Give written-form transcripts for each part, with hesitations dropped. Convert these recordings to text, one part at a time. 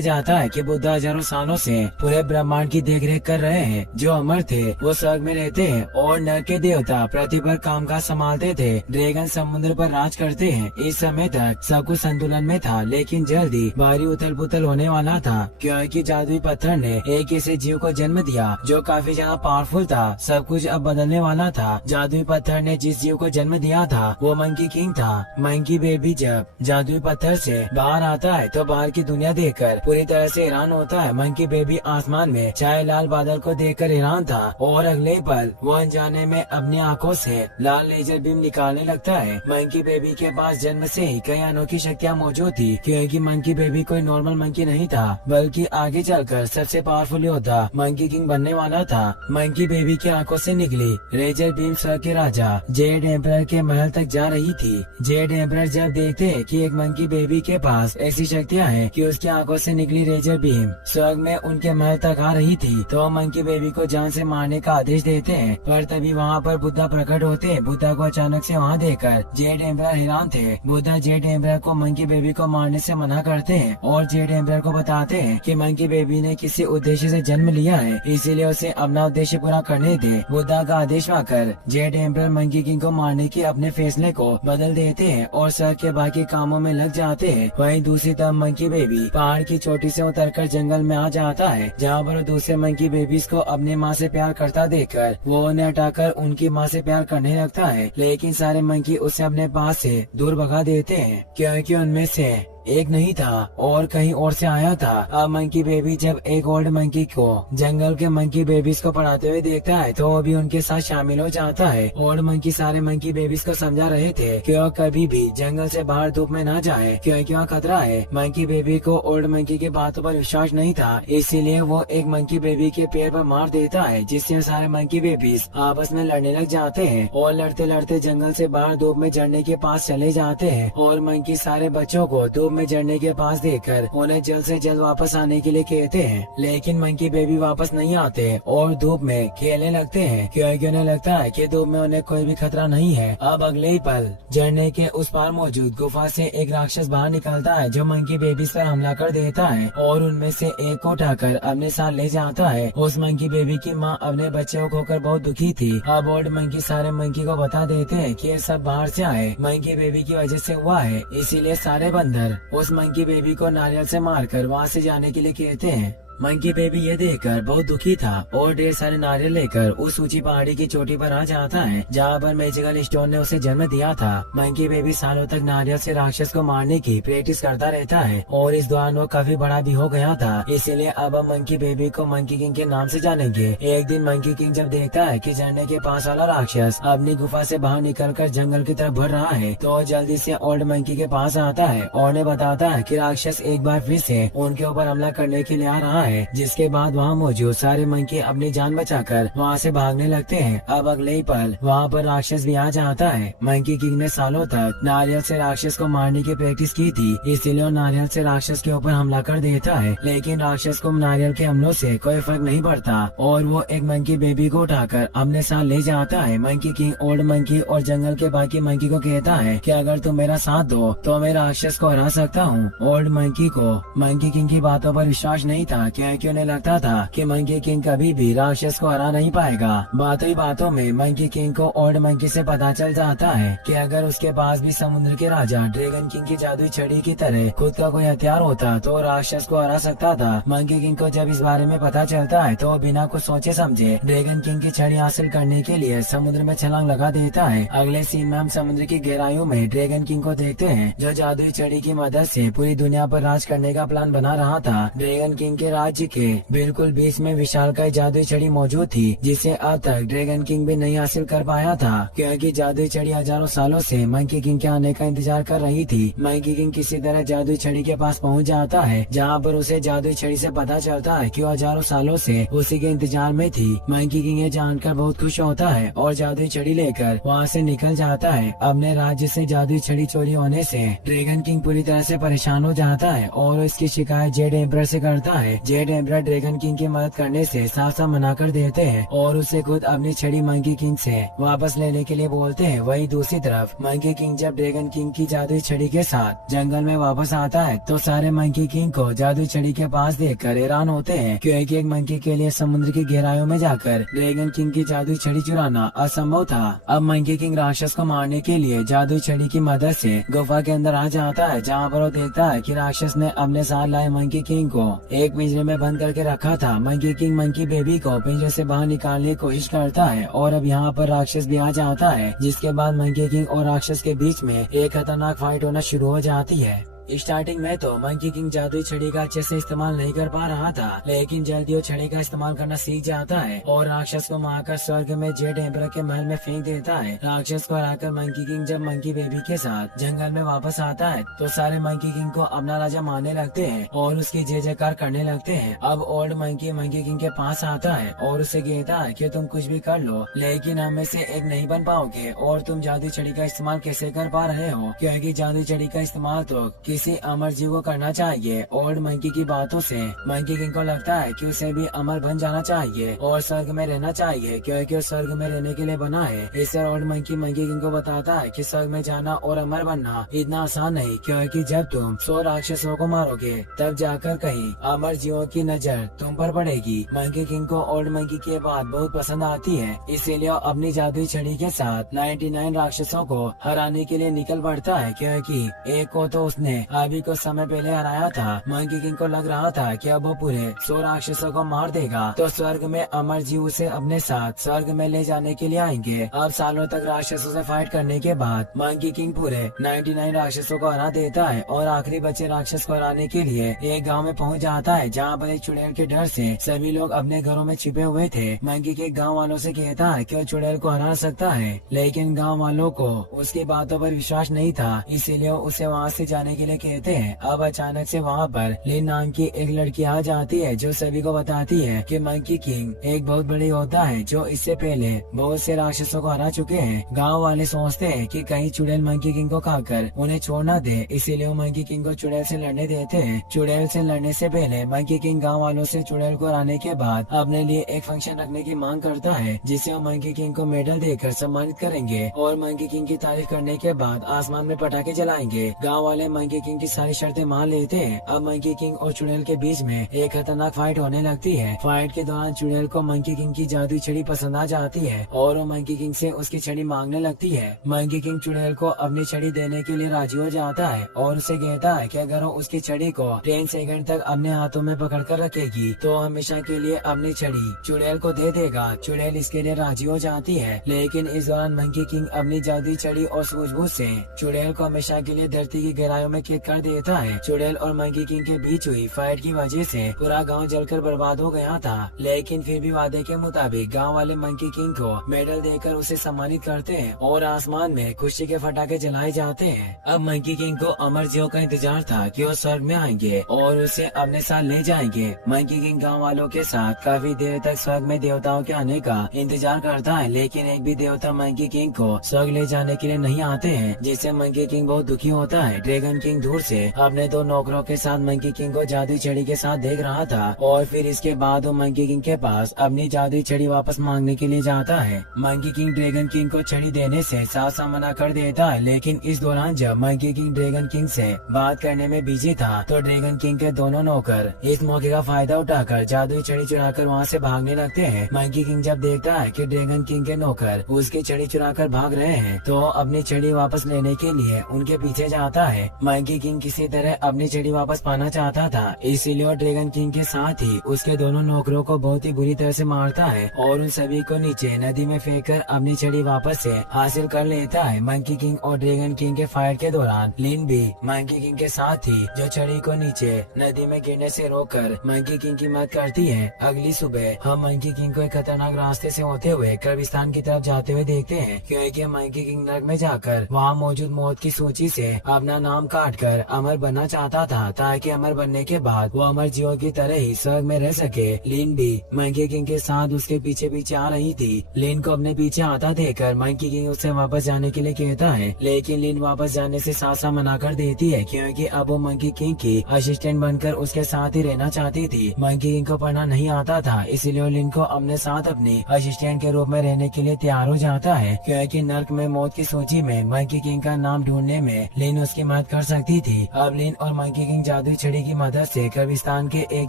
जाता है कि बुद्धा हजारों सालों से पूरे ब्रह्मांड की देखरेख कर रहे हैं। जो अमर थे वो स्वर्ग में रहते हैं और नर के देवता पृथ्वी पर कामकाज संभालते थे। ड्रैगन समुद्र पर राज करते हैं। इस समय तक सब कुछ संतुलन में था, लेकिन जल्दी भारी उथल पुथल होने वाला था, क्योंकि जादुई पत्थर ने एक ऐसे जीव को जन्म दिया जो काफी ज्यादा पावरफुल था। सब कुछ अब बदलने वाला था। जादुई पत्थर ने जिस जीव को जन्म दिया था वो मंकी किंग था। मंकी बेबी जब जादुई पत्थर से बाहर आता है तो बाहर की दुनिया देखकर पूरी तरह से हैरान होता है। मंकी बेबी आसमान में छाए लाल बादल को देखकर हैरान था और अगले पल वो अनजाने में अपनी आंखों से लाल लेजर बीम निकालने लगता है। मंकी बेबी के पास जन्म से ही कई अनोखी शक्तियाँ मौजूद थी, क्योंकि मंकी बेबी कोई नॉर्मल मंकी नहीं था, बल्कि आगे चलकर सबसे पावरफुल योद्धा मंकी किंग बनने वाला था। मंकी बेबी की आंखों से निकली लेजर बीम स्वर्ग के राजा जेड एम्परर के महल तक जा रही थी। जेड एम्परर जब देखते कि एक मंकी बेबी के पास ऐसी शक्तियाँ हैं कि उसकी आंखों से निकली लेजर बीम स्वर्ग में उनके महल तक आ रही थी, तो मंकी बेबी को जान से मारने का आदेश देते हैं। पर तभी वहाँ पर बुद्धा प्रकट होते हैं। बुद्धा को अचानक से वहाँ देखकर जेड एम्परर हैरान थे। बुद्धा जेड एम्परर को मंकी बेबी को मारने से मना करते हैं और जेड एम्परर को बताते हैं कि मंकी बेबी ने किसी उद्देश्य से जन्म लिया है, इसीलिए उसे अपना उद्देश्य पूरा करने दे। बुद्धा का आदेश पाकर जेड एम्परर मंकी किंग को मारने के अपने फैसले को बदल देते हैं और स्वर्ग के बाकी कामों में लग जाते हैं। वहीं दूसरी तरफ मंकी बेबी पहाड़ की चोटी से उतरकर जंगल में आ जाता है, जहाँ पर दूसरे मंकी बेबीज को अपने माँ से प्यार करता देखकर वो उन्हें हटाकर उनकी माँ से प्यार करने लगता है। लेकिन सारे मंकी उसे अपने पास से दूर भगा देते हैं, क्योंकि उनमें से एक नहीं था और कहीं और से आया था। अब मंकी बेबी जब एक ओल्ड मंकी को जंगल के मंकी बेबीज को पढ़ाते हुए देखता है तो वो भी उनके साथ शामिल हो जाता है। ओल्ड मंकी सारे मंकी बेबीज को समझा रहे थे कि वो कभी भी जंगल से बाहर धूप में न जाए, क्योंकि वहाँ खतरा है। मंकी बेबी को ओल्ड मंकी की बातों पर विश्वास नहीं था, इसीलिए वो एक मंकी बेबी के पैर पर मार देता है, जिससे सारे मंकी बेबीज आपस में लड़ने लग जाते हैं और लड़ते लड़ते जंगल से बाहर धूप में झरने के पास चले जाते हैं। और मंकी सारे बच्चों को धूप में झरने के पास देखकर उन्हें जल्द से जल्द वापस आने के लिए कहते हैं, लेकिन मंकी बेबी वापस नहीं आते और धूप में खेलने लगते हैं, क्योंकि उन्हें लगता है कि धूप में उन्हें कोई भी खतरा नहीं है। अब अगले ही पल झरने के उस पार मौजूद गुफा से एक राक्षस बाहर निकलता है, जो मंकी बेबीज पर हमला कर देता है और उनमें से एक को उठाकर अपने साथ ले जाता है। उस मंकी बेबी की माँ अपने बच्चे को खोकर बहुत दुखी थी। अब ओल्ड मंकी सारे मंकी को बता देते हैं कि ये सब बाहर से आए मंकी बेबी की वजह से हुआ है, इसीलिए सारे बंदर उस मंकी बेबी को नारियल से मारकर वहाँ से जाने के लिए कहते हैं। मंकी बेबी ये देखकर बहुत दुखी था और ढेर सारे नारियल लेकर उस ऊंची पहाड़ी की चोटी पर आ जाता है, जहाँ पर मैजिकल स्टोन ने उसे जन्म दिया था। मंकी बेबी सालों तक नारियल से राक्षस को मारने की प्रैक्टिस करता रहता है और इस दौरान वो काफी बड़ा भी हो गया था, इसीलिए अब हम मंकी बेबी को मंकी किंग के नाम से जानेंगे। एक दिन मंकी किंग जब देखता है कि झरने के पास वाला राक्षस अपनी गुफा से बाहर निकलकर जंगल की तरफ बढ़ रहा है, तो जल्दी से ओल्ड मंकी के पास आता है और उन्हें बताता है कि राक्षस एक बार फिर से उनके ऊपर हमला करने के लिए आ रहा है। जिसके बाद वहाँ मौजूद सारे मंकी अपनी जान बचाकर वहाँ से भागने लगते हैं। अब अगले ही पल वहाँ पर राक्षस भी आ जाता है। मंकी किंग ने सालों तक नारियल से राक्षस को मारने की प्रैक्टिस की थी, इसीलिए वो नारियल से राक्षस के ऊपर हमला कर देता है, लेकिन राक्षस को नारियल के हमलों से कोई फर्क नहीं पड़ता और वो एक मंकी बेबी को उठाकर अपने साथ ले जाता है। मंकी किंग ओल्ड मंकी और जंगल के बाकी मंकी को कहता है कि अगर तुम मेरा साथ दो तो मैं राक्षस को हरा सकता हूँ। ओल्ड मंकी को मंकी किंग की बातों पर विश्वास नहीं था, क्योंकि उन्हें लगता था कि मंकी किंग कभी भी राक्षस को हरा नहीं पाएगा। बातों ही बातों में मंकी किंग को ओल्ड मंकी से पता चल जाता है कि अगर उसके पास भी समुद्र के राजा ड्रैगन किंग की जादुई छड़ी की तरह खुद का कोई हथियार होता तो राक्षस को हरा सकता था। मंकी किंग को जब इस बारे में पता चलता है तो बिना कुछ सोचे समझे ड्रैगन किंग की छड़ी हासिल करने के लिए समुद्र में छलांग लगा देता है। अगले सीन में हम समुद्र की गहराइयों में ड्रैगन किंग को देखते हैं, जो जादुई छड़ी की मदद से पूरी दुनिया पर राज करने का प्लान बना रहा था। ड्रैगन किंग के राज्य के बिल्कुल बीच में विशालकाय जादुई छड़ी मौजूद थी, जिसे अब तक ड्रैगन किंग भी नहीं हासिल कर पाया था, क्योंकि जादुई छड़ी हजारों सालों से मंकी किंग के आने का इंतजार कर रही थी। मंकी किंग किसी तरह जादुई छड़ी के पास पहुंच जाता है, जहां पर उसे जादुई छड़ी से पता चलता है कि वो हजारों सालों से उसी के इंतजार में थी। मंकी किंग ये जानकर बहुत खुश होता है और जादुई छड़ी लेकर वहाँ से निकल जाता है। अपने राज्य से जादुई छड़ी चोरी होने से ड्रैगन किंग पूरी तरह से परेशान हो जाता है और इसकी शिकायत जेड एम्परर से करता है। जेड एम्परर ड्रैगन किंग की मदद करने से साफ साफ मना कर देते हैं और उसे खुद अपनी छड़ी मंकी किंग से वापस लेने के लिए बोलते हैं। वही दूसरी तरफ मंकी किंग जब ड्रैगन किंग की जादुई छड़ी के साथ जंगल में वापस आता है तो सारे मंकी किंग को जादुई छड़ी के पास देखकर हैरान होते हैं, क्योंकि एक मंकी के लिए समुद्र की गहराइयों में जाकर ड्रैगन किंग की जादुई छड़ी चुराना असंभव था। अब मंकी किंग राक्षस को मारने के लिए जादुई छड़ी की मदद से गुफा के अंदर आ जाता है, जहाँ पर वो देखता है कि राक्षस ने अपने साथ लाए मंकी किंग को एक पिंजरे में बंद करके रखा था। मंकी किंग मंकी बेबी को पिंजरे से बाहर निकालने की कोशिश करता है और अब यहाँ पर राक्षस भी आ जाता है, जिसके बाद मंकी किंग और राक्षस के बीच में एक खतरनाक फाइट होना शुरू हो जाती है। स्टार्टिंग में तो मंकी किंग जादुई छड़ी का अच्छे से इस्तेमाल नहीं कर पा रहा था, लेकिन जल्दी वो छड़ी का इस्तेमाल करना सीख जाता है और राक्षस को मारकर स्वर्ग में जेड एम्परर के महल में फेंक देता है। राक्षस को हराकर मंकी किंग जब मंकी बेबी के साथ जंगल में वापस आता है तो सारे मंकी किंग को अपना राजा मानने लगते हैं और उसकी जय जयकार करने लगते हैं। अब ओल्ड मंकी मंकी किंग के पास आता है और उसे कहता है कि तुम कुछ भी कर लो, लेकिन हम में से एक नहीं बन पाओगे और तुम जादुई छड़ी का इस्तेमाल कैसे कर पा रहे हो, क्योंकि जादुई छड़ी का इस्तेमाल तो किसी अमर जीव को करना चाहिए। ओल्ड मंकी की बातों से मंकी किंग को लगता है कि उसे भी अमर बन जाना चाहिए और स्वर्ग में रहना चाहिए, क्योंकि वो स्वर्ग में रहने के लिए बना है। इससे ओल्ड मंकी मंकी किंग को बताता है कि स्वर्ग में जाना और अमर बनना इतना आसान नहीं, क्योंकि जब तुम 100 राक्षसों को मारोगे तब जाकर कहीं अमर जीवों की नजर तुम पर पड़ेगी। मंकी किंग को ओल्ड मंकी की बात बहुत पसंद आती है, इसीलिए अपनी जादुई छड़ी के साथ 99 राक्षसों को हराने के लिए निकल पड़ता है, क्योंकि एक को तो उसने अभी कुछ समय पहले हराया था। मंकी किंग को लग रहा था कि अब वो पूरे 100 राक्षसों को मार देगा तो स्वर्ग में अमर जीव उसे अपने साथ स्वर्ग में ले जाने के लिए आएंगे। अब सालों तक राक्षसों से फाइट करने के बाद मंकी किंग पूरे 99 राक्षसों को हरा देता है और आखिरी बचे राक्षस को हराने के लिए एक गाँव में पहुँच जाता है, जहाँ पर एक चुड़ैल के डर से सभी लोग अपने घरों में छिपे हुए थे। मंकी के गाँव वालों से कहता है कि वो चुड़ैल को हरा सकता है, लेकिन गाँव वालों को उसकी बातों पर विश्वास नहीं था, इसीलिए उसे वहाँ से जाने के लिए कहते हैं। अब अचानक से वहाँ पर लिन नाम की एक लड़की आ जाती है जो सभी को बताती है कि मंकी किंग एक बहुत बड़ी योद्धा है जो इससे पहले बहुत से राक्षसों को हरा चुके हैं। गांव वाले सोचते हैं कि कहीं चुड़ैल मंकी किंग को खाकर उन्हें छोड़ न दे, इसीलिए वो मंकी किंग को चुड़ैल से लड़ने देते हैं। चुड़ैल से लड़ने से पहले मंकी किंग गाँव वालों से चुड़ैल को हराने के बाद अपने लिए एक फंक्शन रखने की मांग करता है, जिससे वो मंकी किंग को मेडल देकर सम्मानित करेंगे और मंकी किंग की तारीफ करने के बाद आसमान में पटाखे जलाएंगे। गाँव वाले मंकी किंग की सारी शर्तें मान लेते हैं। अब मंकी किंग और चुड़ैल के बीच में एक खतरनाक फाइट होने लगती है। फाइट के दौरान चुड़ैल को मंकी किंग की जादुई छड़ी पसंद आ जाती है और वो मंकी किंग से उसकी छड़ी मांगने लगती है। मंकी किंग चुड़ैल को अपनी छड़ी देने के लिए राजी हो जाता है और उसे कहता है कि अगर वो उसकी छड़ी को 10 सेकंड तक अपने हाथों में पकड़ कर रखेगी तो हमेशा के लिए अपनी छड़ी चुड़ैल को दे देगा। चुड़ैल इसके लिए राजी हो जाती है, लेकिन इस दौरान मंकी किंग अपनी जादुई छड़ी और सूझबूझ से चुड़ैल को हमेशा के लिए धरती की गहराइयों में कैद कर देता है। चुड़ैल और मंकी किंग के बीच हुई फाइट की वजह से पूरा गांव जलकर बर्बाद हो गया था, लेकिन फिर भी वादे के मुताबिक गांव वाले मंकी किंग को मेडल देकर उसे सम्मानित करते हैं और आसमान में खुशी के पटाखे जलाए जाते हैं। अब मंकी किंग को अमर जीव का इंतजार था कि वो स्वर्ग में आएंगे और उसे अपने साथ ले जाएंगे। मंकी किंग गाँव वालों के साथ काफी देर तक स्वर्ग में देवताओं के आने का इंतजार करता है, लेकिन एक भी देवता मंकी किंग को स्वर्ग ले जाने के लिए नहीं आते हैं, जिससे मंकी किंग बहुत दुखी होता है। ड्रैगन किंग दूर से अपने 2 नौकरों के साथ मंकी किंग को जादुई छड़ी के साथ देख रहा था और फिर इसके बाद वो मंकी किंग के पास अपनी जादुई छड़ी वापस मांगने के लिए जाता है। मंकी किंग ड्रैगन किंग को छड़ी देने से साफ साफ मना कर देता है, लेकिन इस दौरान जब मंकी किंग ड्रैगन किंग से बात करने में बिजी था तो ड्रैगन किंग के दोनों नौकर इस मौके का फायदा उठाकर जादुई छड़ी चुराकर वहाँ से भागने लगते हैं। मंकी किंग जब देखता है कि ड्रैगन किंग के नौकर उसकी छड़ी चुराकर भाग रहे हैं तो अपनी छड़ी वापस लेने के लिए उनके पीछे जाता है। मंकी किंग किसी तरह अपनी छड़ी वापस पाना चाहता था, इसीलिए ड्रैगन किंग के साथ ही उसके दोनों नौकरों को बहुत ही बुरी तरह से मारता है और उन सभी को नीचे नदी में फेंककर अपनी छड़ी वापस से हासिल कर लेता है। मंकी किंग और ड्रैगन किंग के फाइट के दौरान लिन भी मंकी किंग के साथ ही जो छड़ी को नीचे नदी में गिरने से रोककर मंकी किंग की मदद करती है। अगली सुबह हम मंकी किंग को एक खतरनाक रास्ते से होते हुए कब्रिस्तान की तरफ जाते हुए देखते हैं, क्योंकि मंकी किंग नर्क में जाकर वहाँ मौजूद मौत की सूची से अपना नाम काट काटकर अमर बनना चाहता था ताकि अमर बनने के बाद वो अमर जीवों की तरह ही स्वर्ग में रह सके। लिन भी मंकी किंग के साथ उसके पीछे पीछे आ रही थी। लिन को अपने पीछे आता देखकर मंकी किंग उससे वापस जाने के लिए कहता है, लेकिन लिन वापस जाने से साफ साफ मना कर देती है क्योंकि अब वो मंकी किंग की असिस्टेंट बनकर उसके साथ ही रहना चाहती थी। मंकी किंग को पढ़ना नहीं आता था, इसलिए लिन को अपने साथ अपनी असिस्टेंट के रूप में रहने के लिए तैयार हो जाता है क्योंकि नर्क में मौत की सूची में मंकी किंग का नाम ढूंढने में लिन उसकी मदद कर सकती थी। अब लिन और मंकी किंग जादुई छड़ी की मदद से कब्रिस्तान के एक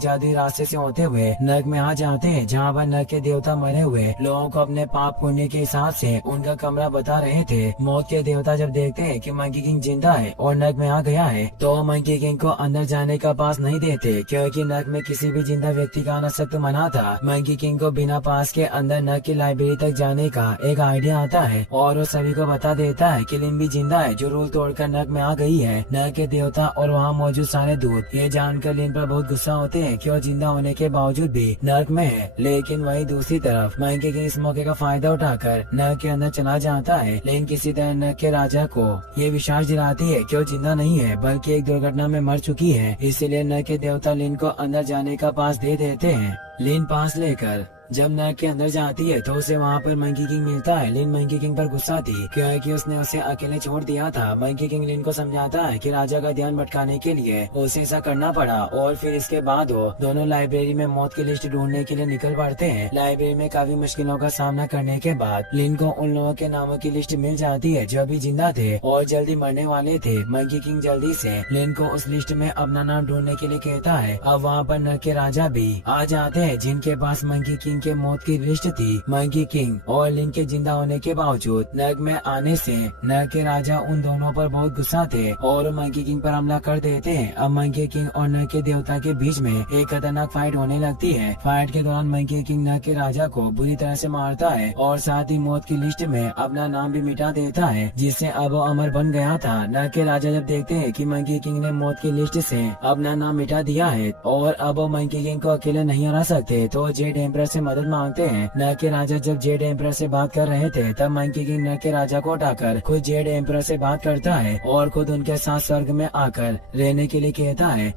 जादुई रास्ते से होते हुए नर्क में आ जाते हैं, जहाँ पर नर्क के देवता मरे हुए लोगों को अपने पाप पुण्य के हिसाब से उनका कमरा बता रहे थे। मौत के देवता जब देखते हैं कि मंकी किंग जिंदा है और नर्क में आ गया है तो मंकी किंग को अंदर जाने का पास नहीं देते क्योंकि नर्क में किसी भी जिंदा व्यक्ति का आना सख्त मना था। मंकी किंग को बिना पास के अंदर नर्क की लाइब्रेरी तक जाने का एक आइडिया आता है और वो सभी को बता देता है कि लिन भी जिंदा है जो रूल तोड़कर नर्क में आ गई है। नर्क के देवता और वहाँ मौजूद सारे दूत ये जानकर लिन पर बहुत गुस्सा होते हैं कि वो जिंदा होने के बावजूद भी नर्क में है। लेकिन वही दूसरी तरफ मंकी किंग इस मौके का फायदा उठाकर नर्क के अंदर चला जाता है। लेकिन किसी तरह नर्क के राजा को ये विश्वास दिलाती है कि वो जिंदा नहीं है बल्कि एक दुर्घटना में मर चुकी है, इसीलिए नर्क के देवता लिन को अंदर जाने का पास दे देते हैं। लिन पास लेकर जब नर्क के अंदर जाती है तो उसे वहाँ पर मंकी किंग मिलता है। लिन मंकी किंग पर गुस्सा थी क्योंकि उसने उसे अकेले छोड़ दिया था। मंकी किंग लिन को समझाता है कि राजा का ध्यान भटकाने के लिए उसे ऐसा करना पड़ा और फिर इसके बाद वो दोनों लाइब्रेरी में मौत की लिस्ट ढूंढने के लिए निकल पड़ते हैं। लाइब्रेरी में काफी मुश्किलों का सामना करने के बाद लिन को उन लोगों के नामों की लिस्ट मिल जाती है जो अभी जिंदा थे और जल्दी मरने वाले थे। मंकी किंग जल्दी से लिन को उस लिस्ट में अपना नाम ढूंढने के लिए कहता है। अब वहाँ पर नर्क के राजा भी आ जाते हैं जिनके पास मंकी किंग के मौत की लिस्ट थी। मंकी किंग और लिन के जिंदा होने के बावजूद नर्क में आने से नर्क के राजा उन दोनों पर बहुत गुस्सा थे और मंकी किंग पर हमला कर देते हैं। अब मंकी किंग और नर्क के देवता के बीच में एक खतरनाक फाइट होने लगती है। फाइट के दौरान मंकी किंग नर्क के राजा को बुरी तरह से मारता है और साथ ही मौत की लिस्ट में अपना नाम भी मिटा देता है, जिससे अब वो अमर बन गया था। नर्क के राजा जब देखते हैं कि मंकी किंग ने मौत की लिस्ट से अपना नाम मिटा दिया है और अब वो मंकी किंग को अकेले नहीं हरा सकते तो जेड एम्परर से मदद मांगते हैं। नर्क के राजा जब जेड एम्परर से बात कर रहे थे तब मंकी किंग नर्क के राजा को उठाकर खुद जेड एम्परर से बात करता है और खुद उनके साथ स्वर्ग में आकर रहने के लिए कहता है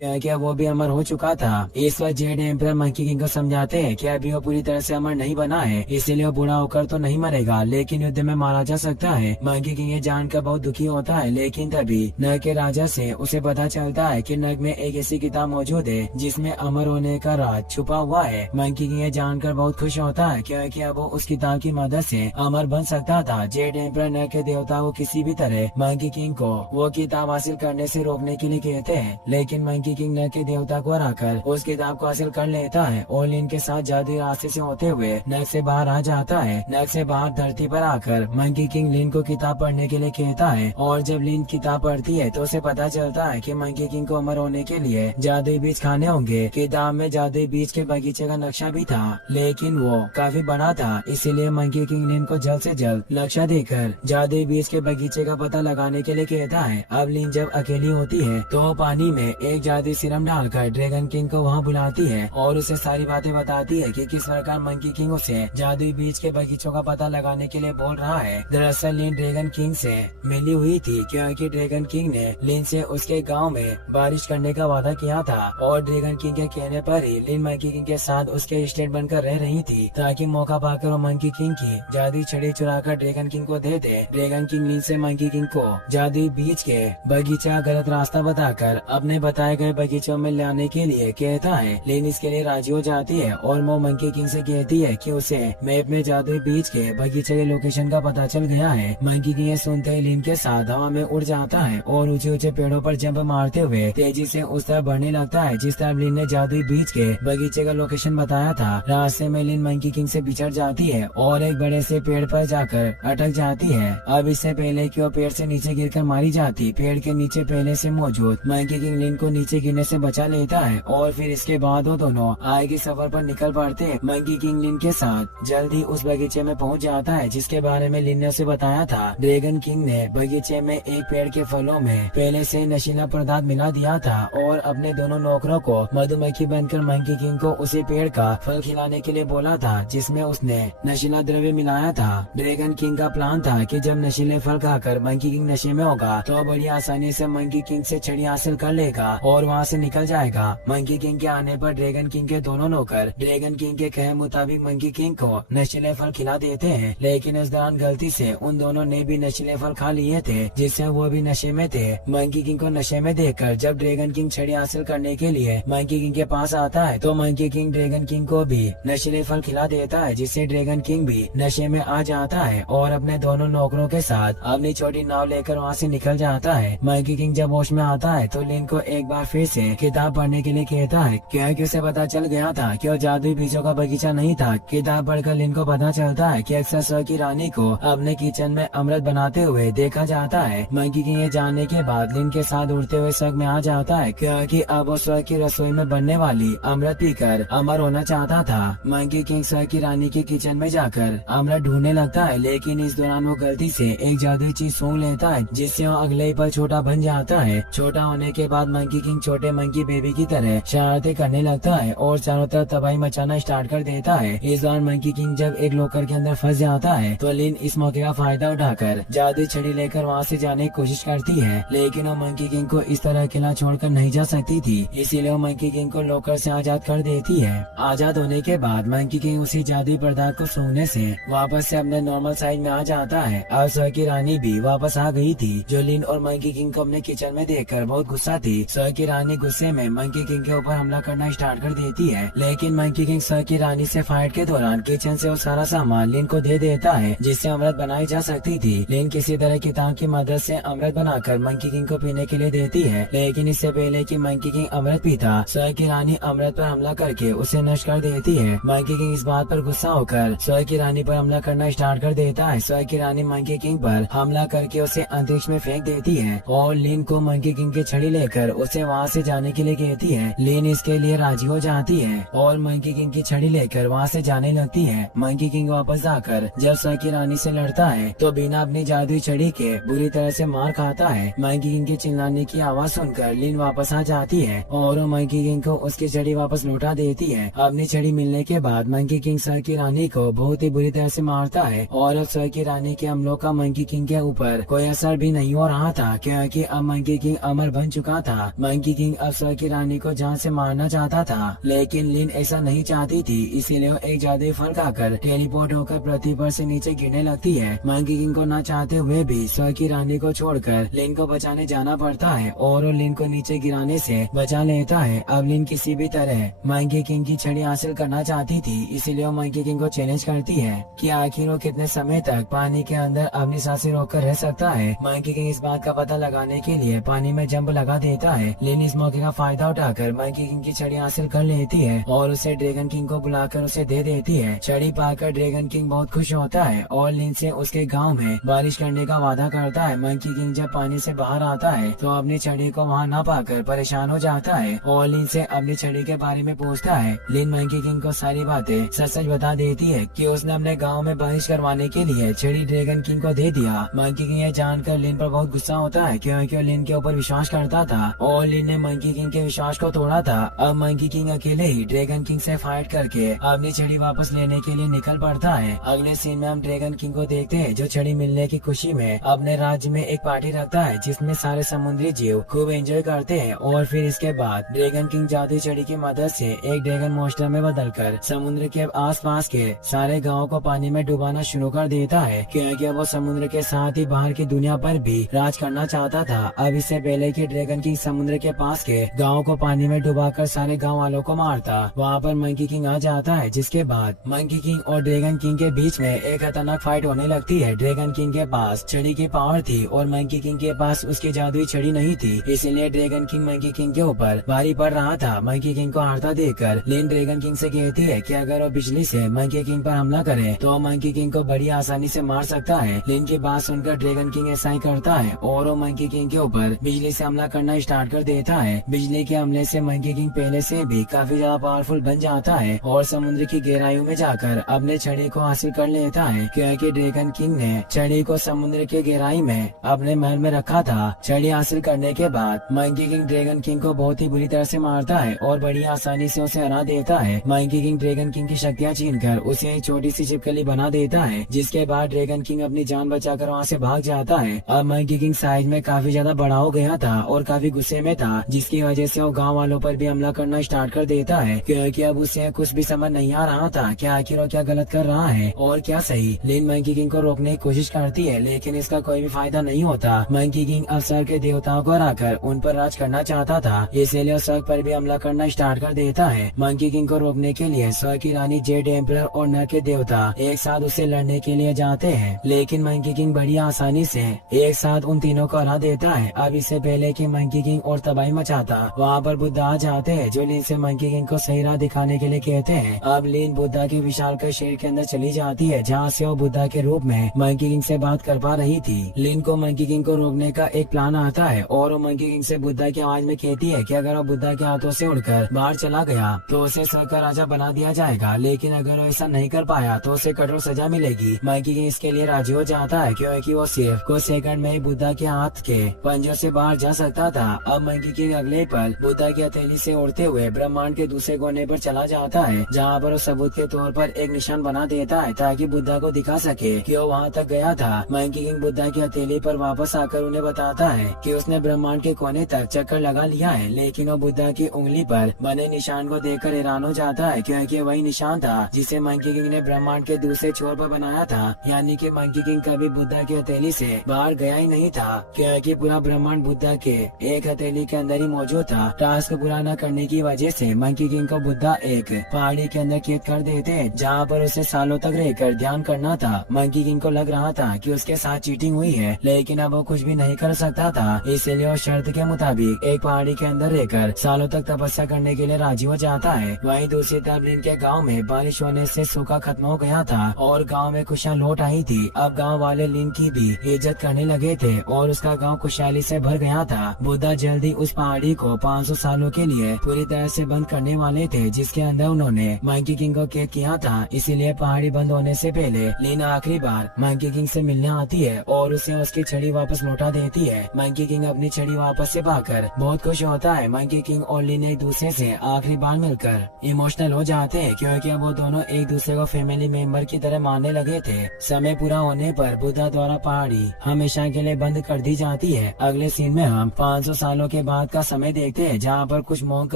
क्या वो भी अमर हो चुका था। इस वक्त जेड एम्परर मंकी किंग को समझाते हैं कि अभी वो पूरी तरह से अमर नहीं बना है, इसीलिए वो बूढ़ा होकर तो नहीं मरेगा लेकिन युद्ध में मारा जा सकता है। मंकी किंग ये जानकर बहुत दुखी होता है, लेकिन तभी नर्क के राजा से उसे पता चलता है कि नर्क में एक ऐसी किताब मौजूद है जिसमें अमर होने का राज छुपा हुआ है। मंकी किंग ये जानकर बहुत खुश होता है क्योंकि अब वो उस किताब की मदद से अमर बन सकता था। जेड एम्परर नर्क के देवता को किसी भी तरह मंकी किंग को वो किताब हासिल करने से रोकने के लिए कहते हैं, लेकिन मंकी किंग नर्क के देवता को हराकर उस किताब को हासिल कर लेता है और लिन के साथ जादुई रास्ते से होते हुए नर्क से बाहर आ जाता है। नर्क से बाहर धरती पर आकर मंकी किंग लिन को किताब पढ़ने के लिए कहता है और जब लिन किताब पढ़ती है तो उसे पता चलता है कि मंकी किंग को अमर होने के लिए जादुई बीज खाने होंगे। किताब में जादुई बीज के बगीचे का नक्शा भी था, लेकिन वो काफी बड़ा था, इसीलिए मंकी किंग लिन को जल्द से जल्द नक्शा देकर जादुई बीज के बगीचे का पता लगाने के लिए कहता है। अब लिन जब अकेली होती है तो पानी में एक जादुई सिरम डालकर ड्रैगन किंग को वहाँ बुलाती है और उसे सारी बातें बताती है कि किस प्रकार मंकी किंग उसे जादुई बीज के बगीचों का पता लगाने के लिए बोल रहा है। दरअसल लिन ड्रैगन किंग से मिली हुई थी क्योंकि ड्रैगन किंग ने लिन से उसके गांव में बारिश करने का वादा किया था और ड्रैगन किंग के कहने पर ही लिन मंकी किंग के साथ उसके स्टेट बनकर रह रही थी ताकि मौका पाकर वो मंकी किंग की जादुई छड़ी चुराकर ड्रैगन किंग को दे दे। ड्रैगन किंग लिन से मंकी किंग को जादुई बीज के बगीचा गलत रास्ता बताकर अपने बताए गए बगीचों में लाने के लिए कहता है। लिन इसके लिए राजी हो जाती है और वो मंकी किंग से कहती है कि उसे मैप में जादुई बीज के बगीचे के लोकेशन का पता चल गया है। मंकी किंग ये सुनते ही लिन के साथ हवा में उड़ जाता है और ऊंचे ऊंचे पेड़ों पर जंप मारते हुए तेजी से उस तरफ बढ़ने लगता है जिस तरफ लिन ने जादुई बीज के बगीचे का लोकेशन बताया था। रास्ते में लिन मंकी किंग से बिछड़ जाती है और एक बड़े से पेड़ पर जाकर अटक जाती है। अब इससे पहले कि वो पेड़ से नीचे गिरकर मारी जाती, पेड़ के नीचे पहले से मौजूद मंकी किंग लिन को नीचे के गिरने से बचा लेता है और फिर इसके बाद वो दोनों आगे के सफर पर निकल पड़ते हैं। मंकी किंग लिन के साथ जल्दी उस बगीचे में पहुंच जाता है जिसके बारे में लिन ने उसे बताया था। ड्रैगन किंग ने बगीचे में एक पेड़ के फलों में पहले से नशीला पदार्थ मिला दिया था और अपने दोनों नौकरों को मधुमक्खी बनकर मंकी किंग को उसी पेड़ का फल खिलाने के लिए बोला था जिसमें उसने नशीला द्रव्य मिलाया था। ड्रैगन किंग का प्लान था कि जब नशीले फल खाकर मंकी किंग नशे में होगा तो बड़ी आसानी से मंकी किंग से छड़ी हासिल कर लेगा और वहाँ से निकल जाएगा। मंकी किंग के आने पर ड्रैगन किंग के दोनों नौकर ड्रैगन किंग के कहे मुताबिक मंकी किंग को नशीले फल खिला देते हैं, लेकिन इस दौरान गलती से उन दोनों ने भी नशीले फल खा लिए थे जिससे वो भी नशे में थे। मंकी किंग को नशे में देखकर जब ड्रैगन किंग छड़ी हासिल करने के लिए मंकी किंग के पास आता है तो मंकी किंग ड्रैगन किंग को भी नशीले फल खिला देता है जिससे ड्रैगन किंग भी नशे में आ जाता है और अपने दोनों नौकरों के साथ अपनी छोटी नाव लेकर वहाँ से निकल जाता है। मंकी किंग जब होश में आता है तो लिन को एक बार फिर से किताब पढ़ने के लिए कहता है क्योंकि उसे पता चल गया था कि वो जादुई बीजों का बगीचा नहीं था। किताब पढ़कर लिन को पता चलता है कि अक्सर स्वर्ग की रानी को अपने किचन में अमृत बनाते हुए देखा जाता है। मंकी किंग ये जानने के बाद लिन के साथ उड़ते हुए स्वर्ग में आ जाता है क्योंकि अब वो स्वर्ग की रसोई में बनने वाली अमृत पीकर अमर होना चाहता था। मंकी किंग स्वर्ग की रानी के किचन में जाकर अमृत ढूंढने लगता है, लेकिन इस दौरान वो गलती से एक जादुई चीज सूंघ लेता है जिससे वो अगले ही पल छोटा बन जाता है। छोटा होने के बाद मंकी किंग छोटे मंकी बेबी की तरह शरारतें करने लगता है और चारों तरफ तबाही मचाना स्टार्ट कर देता है। इस दौरान मंकी किंग जब एक लॉकर के अंदर फंस जाता है तो लिन इस मौके का फायदा उठाकर जादुई छड़ी लेकर वहाँ से जाने की कोशिश करती है, लेकिन वो मंकी किंग को इस तरह अकेला छोड़कर नहीं जा सकती थी, इसीलिए वो मंकी किंग को लॉकर से आजाद कर देती है। आजाद होने के बाद मंकी किंग उसी जादुई पदार्थ को सूंघने से वापस से अपने नॉर्मल साइज में आ जाता है। अब स्वर्ग की रानी भी वापस आ गई थी जो लिन और मंकी किंग को अपने किचन में देखकर बहुत गुस्सा थी। स्वर्ग की रानी गुस्से में मंकी किंग के ऊपर हमला करना स्टार्ट कर देती है, लेकिन मंकी किंग स्वर्ग की रानी से फाइट के दौरान किचन से वो सारा सामान लिन को दे देता है जिससे अमृत बनाई जा सकती थी। लिन किसी तरह किताब की मदद से अमृत बनाकर मंकी किंग को पीने के लिए देती है, लेकिन इससे पहले कि मंकी किंग अमृत पीता स्वर्ग की रानी अमृत पर हमला करके उसे नष्ट कर देती है। मंकी किंग इस बात पर गुस्सा होकर स्वर्ग की रानी पर हमला करना स्टार्ट कर देता है। स्वर्ग की रानी मंकी किंग पर हमला करके उसे अंतरिक्ष में फेंक देती है और लिन को मंकी किंग की छड़ी लेकर उसे वहाँ से जाने के लिए कहती है। लिन इसके लिए राजी हो जाती है और मंकी किंग की छड़ी लेकर वहाँ से जाने लगती है। मंकी किंग वापस आकर जब स्वर्ग की रानी से लड़ता है तो बिना अपनी जादुई छड़ी के बुरी तरह से मार खाता है। मंकी किंग के चिल्लाने की आवाज सुनकर लिन वापस आ जाती है और वो मंकी किंग को उसकी छड़ी वापस लौटा देती है। अपनी छड़ी मिलने के बाद मंकी किंग स्वर्ग की रानी को बहुत ही बुरी तरह से मारता है और अब स्वर्ग की रानी के हमलों का मंकी किंग के ऊपर कोई असर भी नहीं हो रहा था क्योंकि अब मंकी किंग अमर बन चुका था। मंकी किंग अब स्वर्ग की रानी को जान से मारना चाहता था, लेकिन लिन ऐसा नहीं चाहती थी, इसीलिए वो एक जादुई फल खाकर टेलीपोर्ट होकर पृथ्वी पर से नीचे गिरने लगती है। मंकी किंग को न चाहते हुए भी स्वर्ग की रानी को छोड़कर लिन को बचाने जाना पड़ता है और वो लिन को नीचे गिराने से बचा लेता है। अब लिन किसी भी तरह मंकी किंग की छड़ी हासिल करना चाहती थी, इसीलिए वो मंकी किंग को चैलेंज करती है कि आखिर वो कितने समय तक पानी के अंदर अपनी सांसें रोककर रह सकता है। मंकी किंग इस बात का पता लगाने के लिए पानी में जंप लगा देता है। लिन इस मौके का फायदा उठाकर मंकी किंग की छड़ी हासिल कर लेती है और उसे ड्रैगन किंग को बुलाकर उसे दे देती है। छड़ी पाकर ड्रैगन किंग बहुत खुश होता है और लिन से उसके गांव में बारिश करने का वादा करता है। मंकी किंग जब पानी से बाहर आता है तो अपनी छड़ी को वहाँ न पाकर परेशान हो जाता है और लिन से अपनी छड़ी के बारे में पूछता है। लिन मंकी किंग को सारी बातें सच सच बता देती है कि उसने अपने गांव में बारिश करवाने के लिए छड़ी ड्रैगन किंग को दे दिया। मंकी किंग ये जानकर लिन पर बहुत गुस्सा होता है क्योंकि वो लिन के ऊपर विश्वास करता था और लिन ने मंकी किंग के विश्वास को तोड़ा था। अब मंकी किंग अकेले ही ड्रैगन किंग से फाइट करके अपनी छड़ी वापस लेने के लिए निकल पड़ता है। अगले सीन में हम ड्रैगन किंग को देखते हैं जो छड़ी मिलने की खुशी में अपने राज्य में एक पार्टी रखता है जिसमें सारे समुद्री जीव खूब एंजॉय करते हैं और फिर इसके बाद ड्रैगन किंग जादुई छड़ी की मदद से एक ड्रैगन मॉन्स्टर में बदलकर समुद्र के आसपास के सारे गाँव को पानी में डुबाना शुरू कर देता है क्योंकि वो समुद्र के साथ ही बाहर की दुनिया पर भी राज करना चाहता था। अब इससे पहले कि ड्रैगन किंग समुद्र के पास के गाँव को पानी में डुबाकर सारे गाँव वालों को मारता, वहाँ पर मंकी किंग आ जाता है जिसके बाद मंकी किंग और ड्रैगन किंग के बीच में एक खतरनाक फाइट होने लगती है। ड्रैगन किंग के पास छड़ी की पावर थी और मंकी किंग के पास उसकी जादुई छड़ी नहीं थी, इसलिए ड्रैगन किंग मंकी किंग के ऊपर भारी पड़ रहा था। मंकी किंग को हारता देखकर लिन ड्रैगन किंग से कहती है कि अगर वो बिजली से मंकी किंग पर हमला करे तो मंकी किंग को बड़ी आसानी से मार सकता है। लिन की बात सुनकर ड्रैगन किंग ऐसा ही करता है और वो मंकी किंग के ऊपर बिजली से हमला करना स्टार्ट कर देता देता है। बिजली के हमले से मंकी किंग पहले से भी काफी ज्यादा पावरफुल बन जाता है और समुद्र की गहराइयों में जाकर अपने छड़ी को हासिल कर लेता है, क्योंकि ड्रैगन किंग ने छड़ी को समुद्र की गहराई में अपने महल में रखा था। छड़ी हासिल करने के बाद मंकी किंग ड्रैगन किंग को बहुत ही बुरी तरह से मारता है और बड़ी आसानी से उसे हरा देता है। मंकी किंग ड्रैगन किंग की शक्तियाँ छीनकर उसे एक छोटी सी छिपकली बना देता है, जिसके बाद ड्रैगन किंग अपनी जान बचाकर वहाँ से भाग जाता है। अब मंकी किंग साइज में काफी ज्यादा बड़ा हो गया था और काफी गुस्से में था, जिसकी वजह से वो गाँव वालों पर भी हमला करना स्टार्ट कर देता है, क्योंकि अब उसे कुछ भी समझ नहीं आ रहा था कि आखिर वो क्या गलत कर रहा है और क्या सही। लिन मंकी किंग को रोकने की कोशिश करती है, लेकिन इसका कोई भी फायदा नहीं होता। मंकी किंग अब स्वर्ग के देवताओं को हराकर उन पर राज करना चाहता था, इसलिए स्वर्ग पर भी हमला करना स्टार्ट कर देता है। मंकी किंग को रोकने के लिए स्वर्ग की रानी जेड एम्परर और नर के देवता एक साथ उसे लड़ने के लिए जाते हैं, लेकिन मंकी किंग बड़ी आसानी से एक साथ उन तीनों को हरा देता है। अब इससे पहले कि मंकी किंग और तबाही मचाता, वहाँ पर बुद्धा आ जाते हैं, जो लिन से मंकी किंग को सही राह दिखाने के लिए कहते हैं। अब लिन बुद्धा के विशालकाय शरीर के अंदर चली जाती है, जहाँ से वो बुद्धा के रूप में मंकी किंग से बात कर पा रही थी। लिन को मंकी किंग को रोकने का एक प्लान आता है और वो मंकी किंग से बुद्धा की आवाज में कहती है कि अगर वो बुद्धा के हाथों से उड़कर बाहर चला गया तो उसे स्वर्ग का राजा बना दिया जाएगा, लेकिन अगर वो ऐसा नहीं कर पाया तो उसे कठोर सजा मिलेगी। मंकी किंग इसके लिए राजी हो जाता है, क्योंकि वो सिर्फ कुछ सेकंड में ही बुद्धा के हाथ के पंजों से बाहर जा सकता था। अब मंकी किंग अगले पल बुद्धा की हथेली से उड़ते हुए ब्रह्मांड के दूसरे कोने पर चला जाता है, जहाँ पर वो सबूत के तौर पर एक निशान बना देता है, ताकि बुद्धा को दिखा सके कि वो वहाँ तक गया था। मंकी किंग बुद्धा की हथेली पर वापस आकर उन्हें बताता है कि उसने ब्रह्मांड के कोने तक चक्कर लगा लिया है, लेकिन वो बुद्धा की उंगली पर बने निशान को देखकर हैरान हो जाता है, क्योंकि वही निशान था जिसे मंकी किंग ने ब्रह्मांड के दूसरे छोर पर बनाया था। यानी कि मंकी किंग कभी बुद्धा की हथेली से बाहर गया ही नहीं था, क्योंकि पूरा ब्रह्मांड बुद्धा के एक हथेली के अंदर ही मौजूद था। टास्क पूरा न करने की वजह से मंकी किंग को बुद्धा एक पहाड़ी के अंदर कैद कर देते, जहाँ पर उसे सालों तक रहकर ध्यान करना था। मंकी किंग को लग रहा था कि उसके साथ चीटिंग हुई है, लेकिन अब वो कुछ भी नहीं कर सकता था, इसलिए वो शर्त के मुताबिक एक पहाड़ी के अंदर रहकर सालों तक तपस्या करने के लिए राजी हो जाता है। वहीं दूसरी तरफ लिन के गाँव में बारिश होने से सूखा खत्म हो गया था और गाँव में खुशियाँ लौट आई थी। अब गाँव वाले लिन की भी इज्जत करने लगे थे और उसका गाँव खुशहाली से भर गया था। बुद्धा जल्दी उस पहाड़ी को 500 सालों के लिए पूरी तरह से बंद करने वाले थे, जिसके अंदर उन्होंने मंकी किंग को कैद किया था। इसीलिए पहाड़ी बंद होने से पहले लिन आखिरी बार मंकी किंग से मिलने आती है और उसे उसकी छड़ी वापस लौटा देती है। मंकी किंग अपनी छड़ी वापस से पाकर बहुत खुश होता है। मंकी किंग और लिन एक दूसरे से आखिरी बार मिलकर इमोशनल हो जाते हैं, क्योंकि अब वो दोनों एक दूसरे को फैमिली मेंबर की तरह मानने लगे थे। समय पूरा होने पर बुद्धा द्वारा पहाड़ी हमेशा के लिए बंद कर दी जाती है। अगले सीन में हम 500 सालों के बाद का समय देखते हैं, जहाँ पर कुछ मॉन्क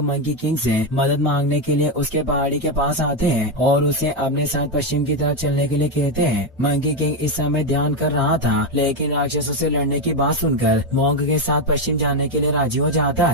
मंकी किंग से मदद मांगने के लिए उसके पहाड़ी के पास आते हैं और उसे अपने साथ पश्चिम की तरफ चलने के लिए कहते हैं। मंकी किंग इस समय ध्यान कर रहा था, लेकिन राक्षसों से लड़ने की बात सुनकर मॉन्क के साथ पश्चिम जाने के लिए राजी हो जाता है।